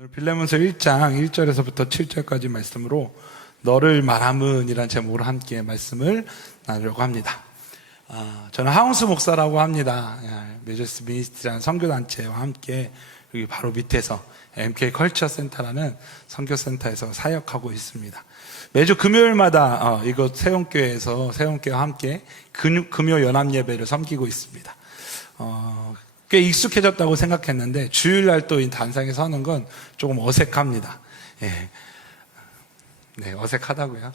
오늘 빌레몬서 1장 1절에서부터 7절까지 말씀으로 너를 말함은이라는 제목으로 함께 말씀을 나누려고 합니다. 저는 하웅스 목사라고 합니다. 메저스 미니스트라는 선교단체와 함께 여기 바로 밑에서 MK 컬처 센터라는 선교센터에서 사역하고 있습니다. 매주 금요일마다 이곳 세용교회에서 세용교회와 함께 금요 연합 예배를 섬기고 있습니다. 꽤 익숙해졌다고 생각했는데 주일날 또 이 단상에 서는 건 조금 어색합니다. 예. 네, 어색하다고요.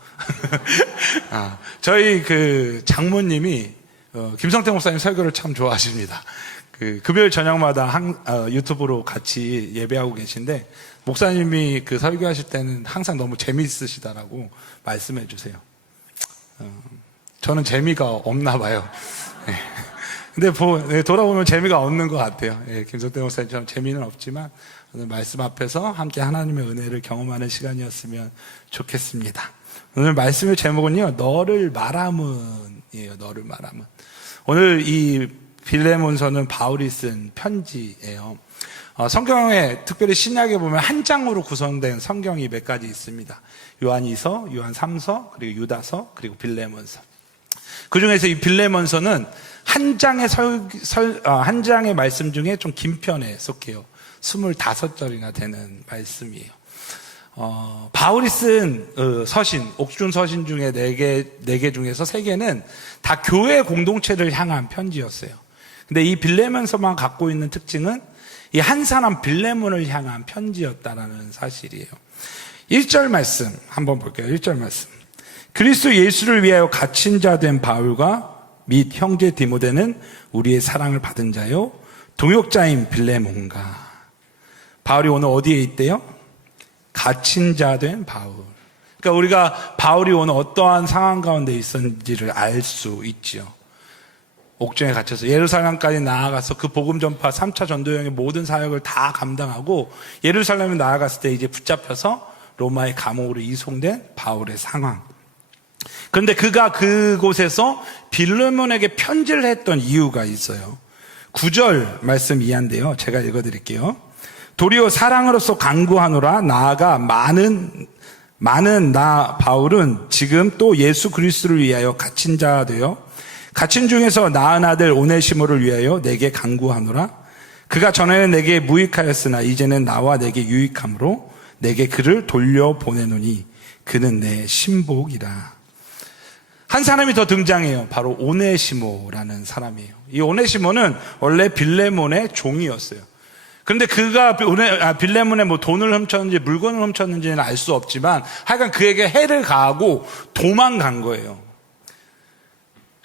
저희 그 장모님이 김성태 목사님 설교를 참 좋아하십니다. 그 금요일 저녁마다 유튜브로 같이 예배하고 계신데 목사님이 그 설교하실 때는 항상 너무 재미있으시다라고 말씀해 주세요. 저는 재미가 없나 봐요. 예. 근데 돌아보면 재미가 없는 것 같아요. 예, 김성태 목사님처럼 재미는 없지만 오늘 말씀 앞에서 함께 하나님의 은혜를 경험하는 시간이었으면 좋겠습니다. 오늘 말씀의 제목은요, 너를 말함은이에요. 너를 말함은. 오늘 이 빌레몬서는 바울이 쓴 편지예요. 성경에 특별히 신약에 보면 한 장으로 구성된 성경이 몇 가지 있습니다. 요한 2서, 요한 3서, 그리고 유다서, 그리고 빌레몬서. 그 중에서 이 빌레몬서는 한 장의 말씀 중에 좀 긴 편에 속해요. 25절이나 되는 말씀이에요. 바울이 쓴 서신, 옥중 서신 중에 4개 중에서 3개는 다 교회 공동체를 향한 편지였어요. 근데 이 빌레몬서만 갖고 있는 특징은 이 한 사람 빌레몬을 향한 편지였다라는 사실이에요. 1절 말씀 한번 볼게요. 1절 말씀. 그리스도 예수를 위하여 갇힌 자 된 바울과 및 형제 디모데는 우리의 사랑을 받은 자요 동역자인 빌레몬과. 바울이 오늘 어디에 있대요? 갇힌 자 된 바울. 그러니까 우리가 바울이 오늘 어떠한 상황 가운데 있었는지를 알 수 있지요. 옥중에 갇혀서 예루살렘까지 나아가서 그 복음 전파 3차 전도여행의 모든 사역을 다 감당하고 예루살렘에 나아갔을 때 이제 붙잡혀서 로마의 감옥으로 이송된 바울의 상황. 그런데 그가 그곳에서 빌레몬에게 편지를 했던 이유가 있어요. 9절 말씀 이한데요. 제가 읽어드릴게요. 도리어 사랑으로서 간구하노라. 나아가 많은 나 바울은 지금 또 예수 그리스도를 위하여 갇힌 자 되어 갇힌 중에서 낳은 아들 오네시모를 위하여 내게 간구하노라. 그가 전에는 내게 무익하였으나 이제는 나와 내게 유익함으로 내게 그를 돌려보내노니 그는 내 신복이라. 한 사람이 더 등장해요. 바로 오네시모라는 사람이에요. 이 오네시모는 원래 빌레몬의 종이었어요. 그런데 그가 빌레몬의 뭐 돈을 훔쳤는지 물건을 훔쳤는지는 알 수 없지만 하여간 그에게 해를 가하고 도망간 거예요.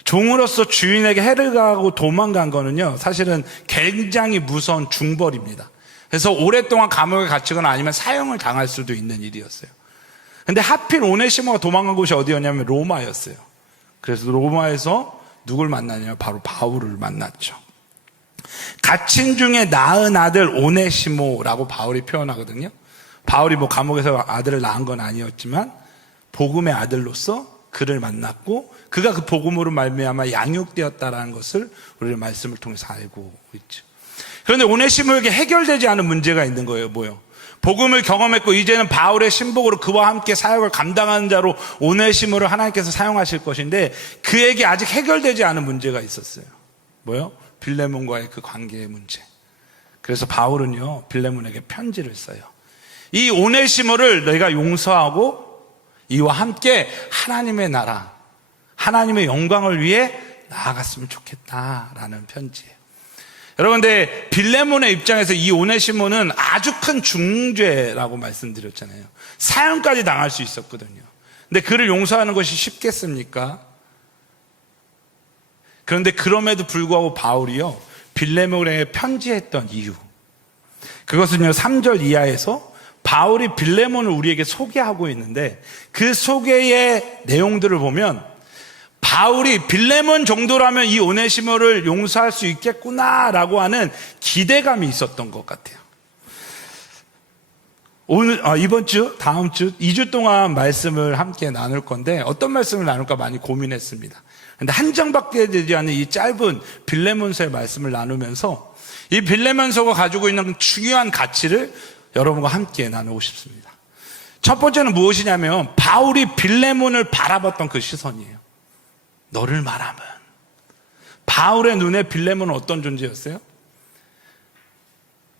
종으로서 주인에게 해를 가하고 도망간 거는요, 사실은 굉장히 무서운 중벌입니다. 그래서 오랫동안 감옥에 갇히거나 아니면 사형을 당할 수도 있는 일이었어요. 근데 하필 오네시모가 도망간 곳이 어디였냐면 로마였어요. 그래서 로마에서 누굴 만나냐면 바로 바울을 만났죠. 갇힌 중에 낳은 아들 오네시모라고 바울이 표현하거든요. 바울이 뭐 감옥에서 아들을 낳은 건 아니었지만 복음의 아들로서 그를 만났고 그가 그 복음으로 말미암아 양육되었다라는 것을 우리의 말씀을 통해서 알고 있죠. 그런데 오네시모에게 해결되지 않은 문제가 있는 거예요. 뭐요? 복음을 경험했고 이제는 바울의 신복으로 그와 함께 사역을 감당하는 자로 오네시모를 하나님께서 사용하실 것인데 그에게 아직 해결되지 않은 문제가 있었어요. 뭐요? 빌레몬과의 그 관계의 문제. 그래서 바울은요, 빌레몬에게 편지를 써요. 이 오네시모를 너희가 용서하고 이와 함께 하나님의 나라, 하나님의 영광을 위해 나아갔으면 좋겠다라는 편지예요. 여러분, 근데 빌레몬의 입장에서 이 오네시모는 아주 큰 중죄라고 말씀드렸잖아요. 사형까지 당할 수 있었거든요. 근데 그를 용서하는 것이 쉽겠습니까? 그런데 그럼에도 불구하고 바울이요, 빌레몬에게 편지했던 이유, 그것은요 3절 이하에서 바울이 빌레몬을 우리에게 소개하고 있는데 그 소개의 내용들을 보면 바울이 빌레몬 정도라면 이 오네시모를 용서할 수 있겠구나라고 하는 기대감이 있었던 것 같아요. 오늘 이번 주, 다음 주 2주 동안 말씀을 함께 나눌 건데 어떤 말씀을 나눌까 많이 고민했습니다. 그런데 한 장밖에 되지 않은 이 짧은 빌레몬서의 말씀을 나누면서 이 빌레몬서가 가지고 있는 중요한 가치를 여러분과 함께 나누고 싶습니다. 첫 번째는 무엇이냐면 바울이 빌레몬을 바라봤던 그 시선이에요. 너를 말하면. 바울의 눈에 빌레몬은 어떤 존재였어요?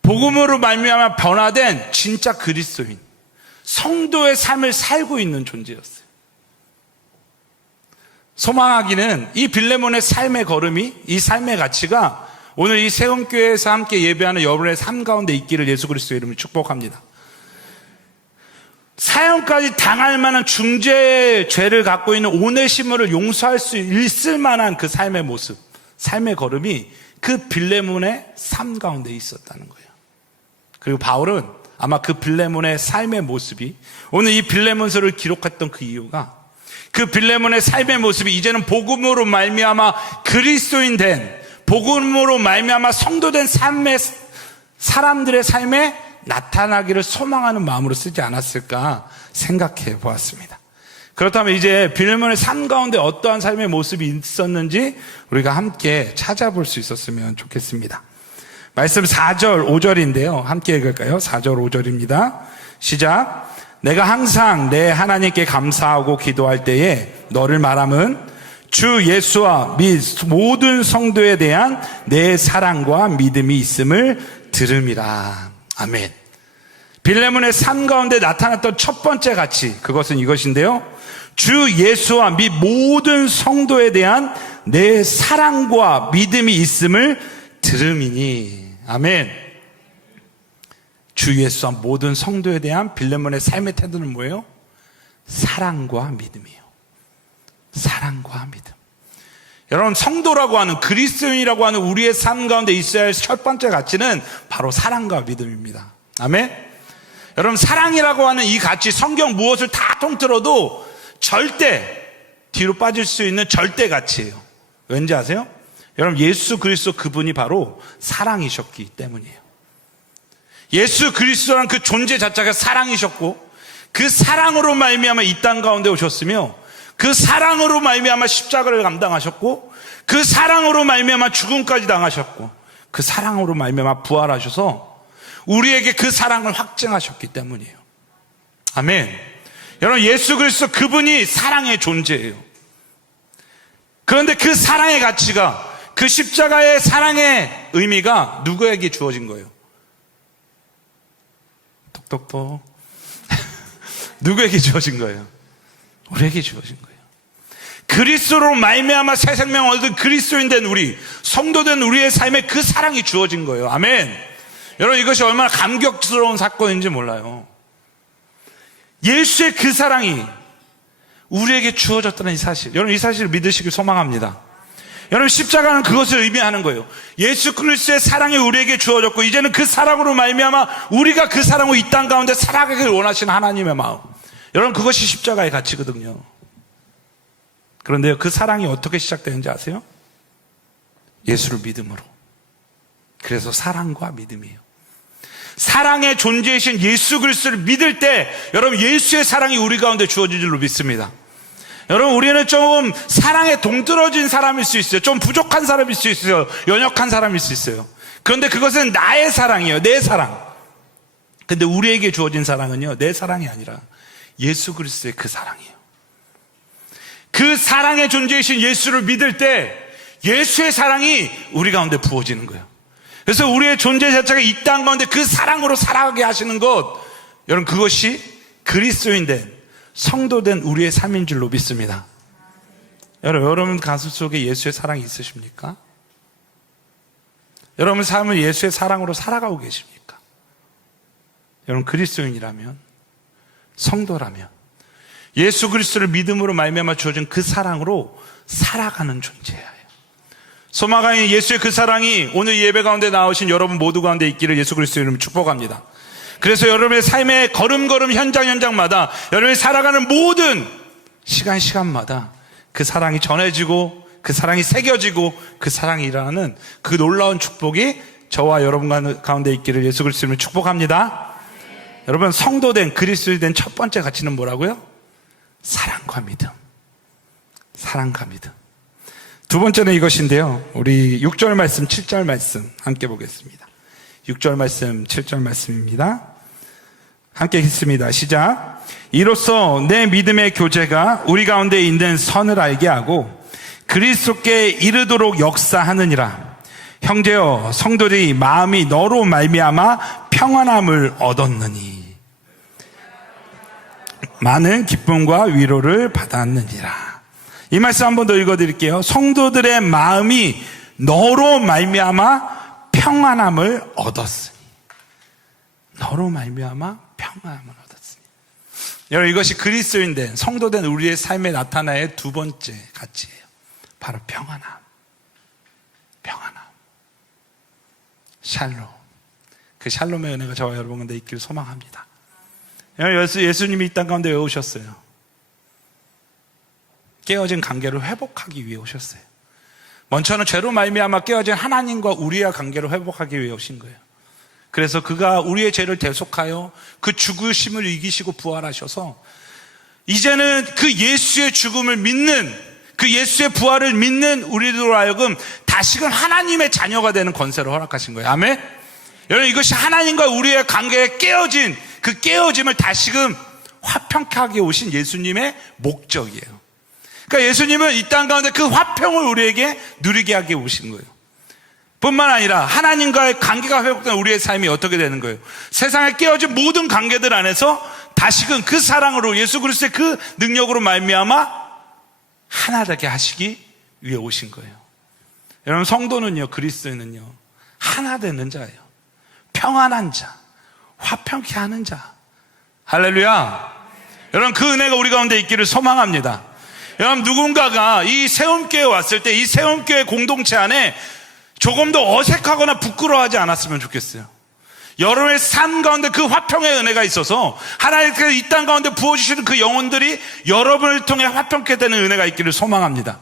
복음으로 말미암아 변화된 진짜 그리스도인, 성도의 삶을 살고 있는 존재였어요. 소망하기는 이 빌레몬의 삶의 걸음이, 이 삶의 가치가 오늘 이 세움교회에서 함께 예배하는 여러분의 삶 가운데 있기를 예수 그리스도의 이름으로 축복합니다. 사형까지 당할 만한 중죄의 죄를 갖고 있는 오네시모를 용서할 수 있을 만한 그 삶의 모습, 삶의 걸음이 그 빌레몬의 삶 가운데 있었다는 거예요. 그리고 바울은 아마 그 빌레몬의 삶의 모습이, 오늘 이 빌레몬서를 기록했던 그 이유가, 그 빌레몬의 삶의 모습이 이제는 복음으로 말미암아 그리스도인 된, 복음으로 말미암아 성도된 삶의 사람들의 삶에 나타나기를 소망하는 마음으로 쓰지 않았을까 생각해 보았습니다. 그렇다면 이제 빌레몬의 삶 가운데 어떠한 삶의 모습이 있었는지 우리가 함께 찾아볼 수 있었으면 좋겠습니다. 말씀 4절 5절인데요. 함께 읽을까요? 4절 5절입니다. 시작. 내가 항상 내 하나님께 감사하고 기도할 때에 너를 말함은 주 예수와 및 모든 성도에 대한 내 사랑과 믿음이 있음을 들음이라. 아멘. 빌레몬의 삶 가운데 나타났던 첫 번째 가치, 그것은 이것인데요. 주 예수와 및 모든 성도에 대한 내 사랑과 믿음이 있음을 들음이니. 아멘. 주 예수와 모든 성도에 대한 빌레몬의 삶의 태도는 뭐예요? 사랑과 믿음이에요. 사랑과 믿음. 여러분, 성도라고 하는, 그리스도인이라고 하는 우리의 삶 가운데 있어야 할 첫 번째 가치는 바로 사랑과 믿음입니다. 아멘. 여러분, 사랑이라고 하는 이 가치, 성경 무엇을 다 통틀어도 절대 뒤로 빠질 수 있는 절대 가치예요. 왠지 아세요? 여러분, 예수 그리스도 그분이 바로 사랑이셨기 때문이에요. 예수 그리스도란 그 존재 자체가 사랑이셨고, 그 사랑으로 말미암아 이 땅 가운데 오셨으며, 그 사랑으로 말미암아 십자가를 감당하셨고, 그 사랑으로 말미암아 죽음까지 당하셨고, 그 사랑으로 말미암아 부활하셔서 우리에게 그 사랑을 확증하셨기 때문이에요. 아멘. 여러분, 예수 그리스도 그분이 사랑의 존재예요. 그런데 그 사랑의 가치가, 그 십자가의 사랑의 의미가 누구에게 주어진 거예요? 똑똑똑. 누구에게 주어진 거예요? 우리에게 주어진 거예요. 그리스도로 말미암아 새 생명 얻은 그리스도인 된 우리, 성도된 우리의 삶에 그 사랑이 주어진 거예요. 아멘. 여러분, 이것이 얼마나 감격스러운 사건인지 몰라요. 예수의 그 사랑이 우리에게 주어졌다는 이 사실, 여러분, 이 사실을 믿으시길 소망합니다. 여러분, 십자가는 그것을 의미하는 거예요. 예수 그리스도의 사랑이 우리에게 주어졌고, 이제는 그 사랑으로 말미암아 우리가 그 사랑으로 이 땅 가운데 살아가기를 원하시는 하나님의 마음, 여러분, 그것이 십자가의 가치거든요. 그런데요, 그 사랑이 어떻게 시작되는지 아세요? 예수를 믿음으로. 그래서 사랑과 믿음이에요. 사랑의 존재이신 예수 그리스도를 믿을 때, 여러분, 예수의 사랑이 우리 가운데 주어질 줄로 믿습니다. 여러분, 우리는 좀 사랑에 동떨어진 사람일 수 있어요. 좀 부족한 사람일 수 있어요. 연약한 사람일 수 있어요. 그런데 그것은 나의 사랑이에요. 내 사랑. 근데 우리에게 주어진 사랑은요, 내 사랑이 아니라 예수 그리스도의 그 사랑이에요. 그 사랑의 존재이신 예수를 믿을 때 예수의 사랑이 우리 가운데 부어지는 거예요. 그래서 우리의 존재 자체가 이 땅 가운데 그 사랑으로 살아가게 하시는 것, 여러분, 그것이 그리스도인 된, 성도된 우리의 삶인 줄로 믿습니다. 여러분 가슴 속에 예수의 사랑이 있으십니까? 여러분 삶을 예수의 사랑으로 살아가고 계십니까? 여러분, 그리스도인이라면, 성도라면 예수 그리스도를 믿음으로 말미암아 주어진 그 사랑으로 살아가는 존재예요. 소망하는 예수의 그 사랑이 오늘 예배 가운데 나오신 여러분 모두 가운데 있기를 예수 그리스도의 이름으로 축복합니다. 그래서 여러분의 삶의 걸음걸음 현장마다, 여러분이 살아가는 모든 시간마다 그 사랑이 전해지고, 그 사랑이 새겨지고, 그 사랑이 일어나는 그 놀라운 축복이 저와 여러분 가운데 있기를 예수 그리스도의 이름으로 축복합니다. 여러분, 성도된, 그리스도인 첫 번째 가치는 뭐라고요? 사랑과 믿음. 사랑과 믿음. 두 번째는 이것인데요. 우리 6절 말씀, 7절 말씀 함께 보겠습니다. 6절 말씀, 7절 말씀입니다. 함께 읽습니다. 시작. 이로써 내 믿음의 교제가 우리 가운데 있는 선을 알게 하고 그리스도께 이르도록 역사하느니라. 형제여, 성도들이 마음이 너로 말미암아 평안함을 얻었느니 많은 기쁨과 위로를 받았느니라. 이 말씀 한 번 더 읽어드릴게요. 성도들의 마음이 너로 말미암아 평안함을 얻었으니. 너로 말미암아 평안함을 얻었으니. 여러분, 이것이 그리스도인된 성도된 우리의 삶에 나타나의 두 번째 가치예요. 바로 평안함. 평안함. 샬롬. 그 샬롬의 은혜가 저와 여러분 가운데 있기를 소망합니다. 예수님이 이 땅 가운데 왜 오셨어요? 깨어진 관계를 회복하기 위해 오셨어요. 먼저는 죄로 말미암아 깨어진 하나님과 우리의 관계를 회복하기 위해 오신 거예요. 그래서 그가 우리의 죄를 대속하여 그 죽으심을 이기시고 부활하셔서 이제는 그 예수의 죽음을 믿는, 그 예수의 부활을 믿는 우리들로 하여금 다시금 하나님의 자녀가 되는 권세를 허락하신 거예요. 아멘? 여러분, 이것이 하나님과 우리의 관계에 깨어진 그 깨어짐을 다시금 화평케 하게 오신 예수님의 목적이에요. 그러니까 예수님은 이 땅 가운데 그 화평을 우리에게 누리게 하게 오신 거예요. 뿐만 아니라 하나님과의 관계가 회복된 우리의 삶이 어떻게 되는 거예요? 세상에 깨어진 모든 관계들 안에서 다시금 그 사랑으로 예수 그리스도의 그 능력으로 말미암아 하나 되게 하시기 위해 오신 거예요. 여러분, 성도는요, 그리스도인은요, 하나 되는 자예요. 평안한 자, 화평케 하는 자. 할렐루야. 여러분, 그 은혜가 우리 가운데 있기를 소망합니다. 여러분, 누군가가 이 세움교회에 왔을 때 이 세움교회 공동체 안에 조금 더 어색하거나 부끄러워하지 않았으면 좋겠어요. 여러분의 삶 가운데 그 화평의 은혜가 있어서 하나님께서 이 땅 가운데 부어주시는 그 영혼들이 여러분을 통해 화평케 되는 은혜가 있기를 소망합니다.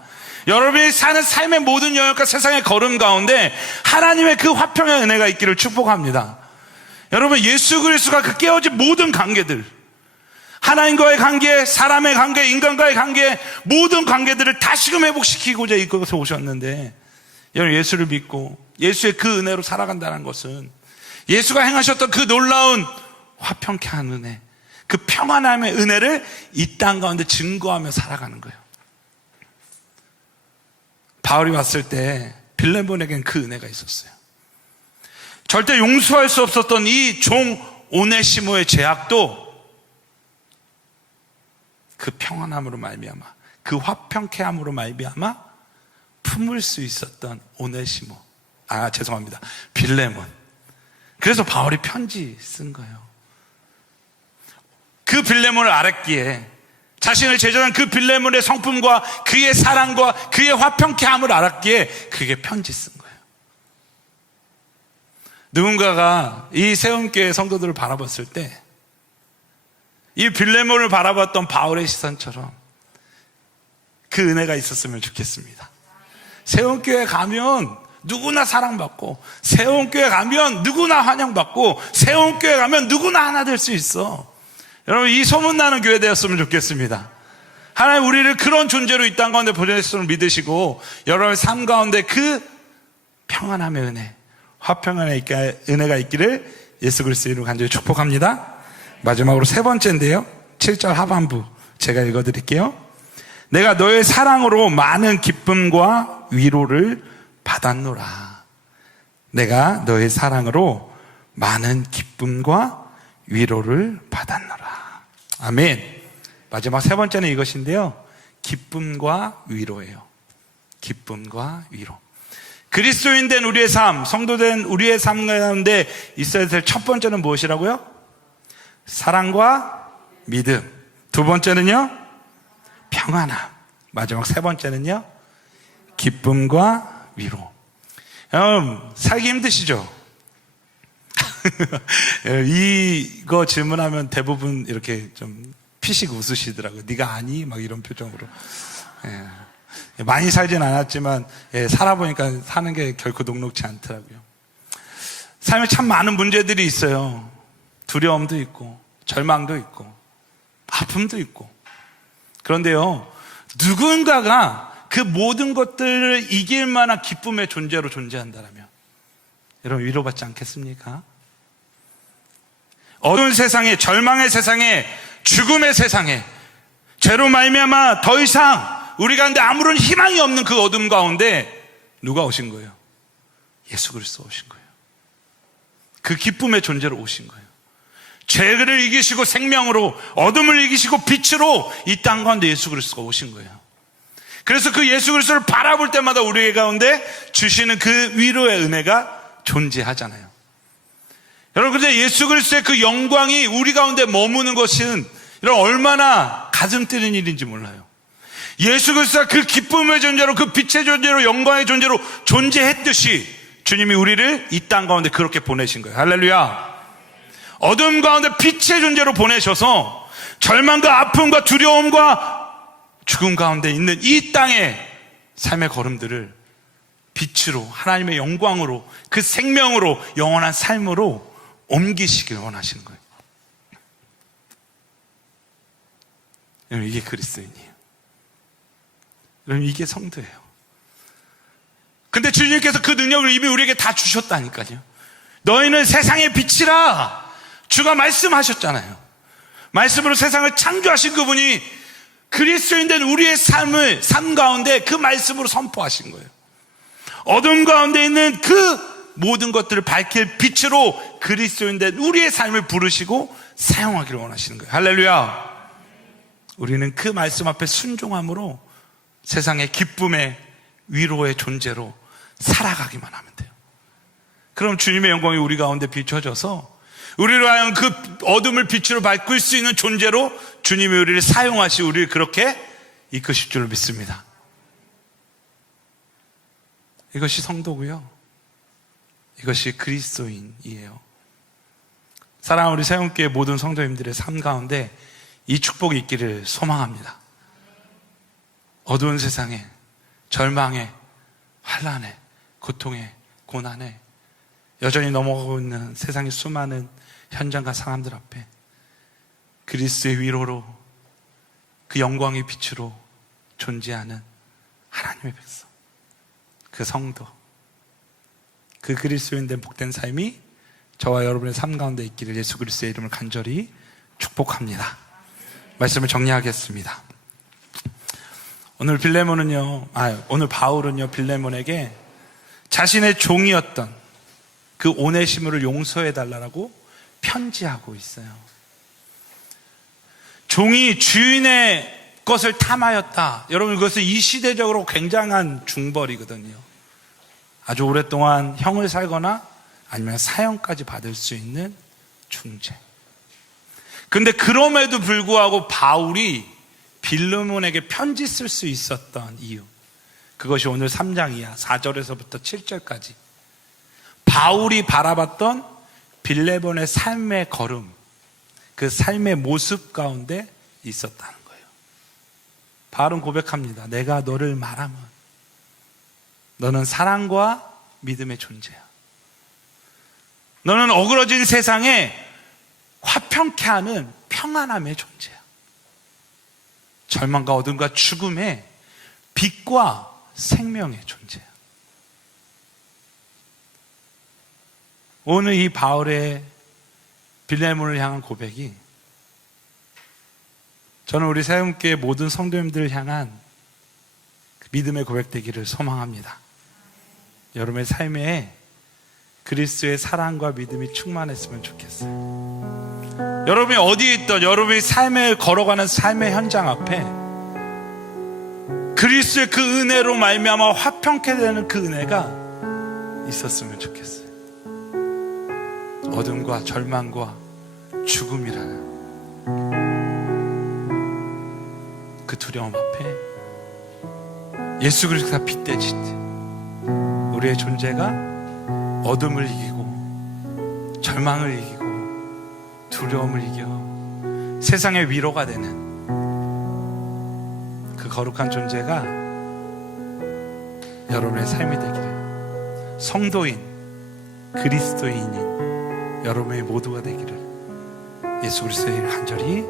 여러분이 사는 삶의 모든 영역과 세상의 걸음 가운데 하나님의 그 화평의 은혜가 있기를 축복합니다. 여러분, 예수 그리스도가 그 깨어진 모든 관계들, 하나님과의 관계, 사람의 관계, 인간과의 관계, 모든 관계들을 다시금 회복시키고자 이곳에 오셨는데, 여러분, 예수를 믿고 예수의 그 은혜로 살아간다는 것은 예수가 행하셨던 그 놀라운 화평케 하는 은혜, 그 평안함의 은혜를 이 땅 가운데 증거하며 살아가는 거예요. 바울이 왔을 때 빌레몬에겐 그 은혜가 있었어요. 절대 용서할 수 없었던 이 종 오네시모의 죄악도 그 평안함으로 말미암아, 그 화평케 함으로 말미암아 품을 수 있었던 오네시모, 빌레몬. 그래서 바울이 편지 쓴 거예요. 그 빌레몬을 알았기에, 자신을 제자한 그 빌레몬의 성품과 그의 사랑과 그의 화평케 함을 알았기에 그게 편지 쓴 거예요. 누군가가 이 세움교회 성도들을 바라봤을 때 이 빌레몬을 바라봤던 바울의 시선처럼 그 은혜가 있었으면 좋겠습니다. 세움교회 가면 누구나 사랑받고, 세움교회 가면 누구나 환영받고, 세움교회 가면 누구나 하나 될 수 있어. 여러분, 이 소문나는 교회 되었으면 좋겠습니다. 하나님 우리를 그런 존재로 이 땅 가운데 보내셨음을 믿으시고 여러분의 삶 가운데 그 평안함의 은혜, 화평의 은혜가 있기를 예수 그리스도 이름으로 간절히 축복합니다. 마지막으로 세 번째인데요, 7절 하반부 제가 읽어드릴게요. 내가 너의 사랑으로 많은 기쁨과 위로를 받았노라. 내가 너의 사랑으로 많은 기쁨과 위로를 받았노라. 아멘. 마지막 세 번째는 이것인데요, 기쁨과 위로예요. 기쁨과 위로. 그리스도인 된 우리의 삶, 성도된 우리의 삶 가운데 있어야 될 첫 번째는 무엇이라고요? 사랑과 믿음. 두 번째는요, 평안함. 마지막 세 번째는요, 기쁨과 위로. 살기 힘드시죠? 이거 질문하면 대부분 이렇게 좀 피식 웃으시더라고요. 네가 아니? 막 이런 표정으로. 많이 살진 않았지만 살아보니까 사는 게 결코 녹록지 않더라고요. 삶에 참 많은 문제들이 있어요. 두려움도 있고 절망도 있고 아픔도 있고. 그런데요, 누군가가 그 모든 것들을 이길 만한 기쁨의 존재로 존재한다면 여러분 위로받지 않겠습니까? 어두운 세상에, 절망의 세상에, 죽음의 세상에, 죄로 말미암아 더 이상 우리 가운데 아무런 희망이 없는 그 어둠 가운데 누가 오신 거예요? 예수 그리스도 오신 거예요. 그 기쁨의 존재로 오신 거예요. 죄를 이기시고 생명으로, 어둠을 이기시고 빛으로 이 땅 가운데 예수 그리스도가 오신 거예요. 그래서 그 예수 그리스도를 바라볼 때마다 우리 가운데 주시는 그 위로의 은혜가 존재하잖아요. 여러분, 근데 예수 그리스도의 그 영광이 우리 가운데 머무는 것은 이런 얼마나 가슴 뛰는 일인지 몰라요. 예수 그리스도가 그 기쁨의 존재로, 그 빛의 존재로, 영광의 존재로 존재했듯이 주님이 우리를 이 땅 가운데 그렇게 보내신 거예요. 할렐루야. 어둠 가운데 빛의 존재로 보내셔서 절망과 아픔과 두려움과 죽음 가운데 있는 이 땅의 삶의 걸음들을 빛으로, 하나님의 영광으로, 그 생명으로, 영원한 삶으로 옮기시길 원하시는 거예요. 여러분, 이게 그리스도인이에요. 여러분, 이게 성도예요. 근데 주님께서 그 능력을 이미 우리에게 다 주셨다니까요. 너희는 세상의 빛이라 주가 말씀하셨잖아요. 말씀으로 세상을 창조하신 그분이 그리스도인 된 우리의 삶 가운데 그 말씀으로 선포하신 거예요. 어둠 가운데 있는 그 모든 것들을 밝힐 빛으로 그리스도인 된 우리의 삶을 부르시고 사용하기를 원하시는 거예요. 할렐루야. 우리는 그 말씀 앞에 순종함으로 세상의 기쁨의 위로의 존재로 살아가기만 하면 돼요. 그럼 주님의 영광이 우리 가운데 비춰져서 우리로 하여금 그 어둠을 빛으로 바꿀 수 있는 존재로 주님이 우리를 사용하시, 우리를 그렇게 이끄실 줄 믿습니다. 이것이 성도고요, 이것이 그리스도인이에요. 사랑하는 우리 새움교회 모든 성도님들의 삶 가운데 이 축복이 있기를 소망합니다. 어두운 세상에, 절망에, 환난에, 고통에, 고난에 여전히 넘어가고 있는 세상의 수많은 현장과 사람들 앞에 그리스도의 위로로, 그 영광의 빛으로 존재하는 하나님의 백성, 그 성도, 그 그리스도인 된 복된 삶이 저와 여러분의 삶 가운데 있기를 예수 그리스도의 이름을 간절히 축복합니다. 말씀을 정리하겠습니다. 오늘 바울은요 빌레몬에게 자신의 종이었던 그 오네시모를 용서해달라고 편지하고 있어요. 종이 주인의 것을 탐하였다. 여러분, 그것은 이 시대적으로 굉장한 중벌이거든요. 아주 오랫동안 형을 살거나 아니면 사형까지 받을 수 있는 중죄. 근데 그럼에도 불구하고 바울이 빌레몬에게 편지 쓸 수 있었던 이유, 그것이 오늘 3장 이하 4절에서부터 7절까지 바울이 바라봤던 빌레몬의 삶의 걸음, 그 삶의 모습 가운데 있었다는 거예요. 바울은 고백합니다. 내가 너를 말하면 너는 사랑과 믿음의 존재야. 너는 어그러진 세상에 화평케 하는 평안함의 존재야. 절망과 어둠과 죽음의 빛과 생명의 존재야. 오늘 이 바울의 빌레몬을 향한 고백이 저는 우리 새움교회 모든 성도님들을 향한 믿음의 고백되기를 소망합니다. 여러분의 삶에 그리스도의 사랑과 믿음이 충만했으면 좋겠어요. 여러분이 어디에 있든 여러분이 삶에 걸어가는 삶의 현장 앞에 그리스도의 그 은혜로 말미암아 화평케 되는 그 은혜가 있었으면 좋겠어요. 어둠과 절망과 죽음이라는 그 두려움 앞에 예수 그리스도가 빛대실 때 우리의 존재가 어둠을 이기고 절망을 이기고 두려움을 이겨 세상의 위로가 되는 그 거룩한 존재가 여러분의 삶이 되기를, 성도인 그리스도인인 여러분의 모두가 되기를 예수 그리스도의 간절히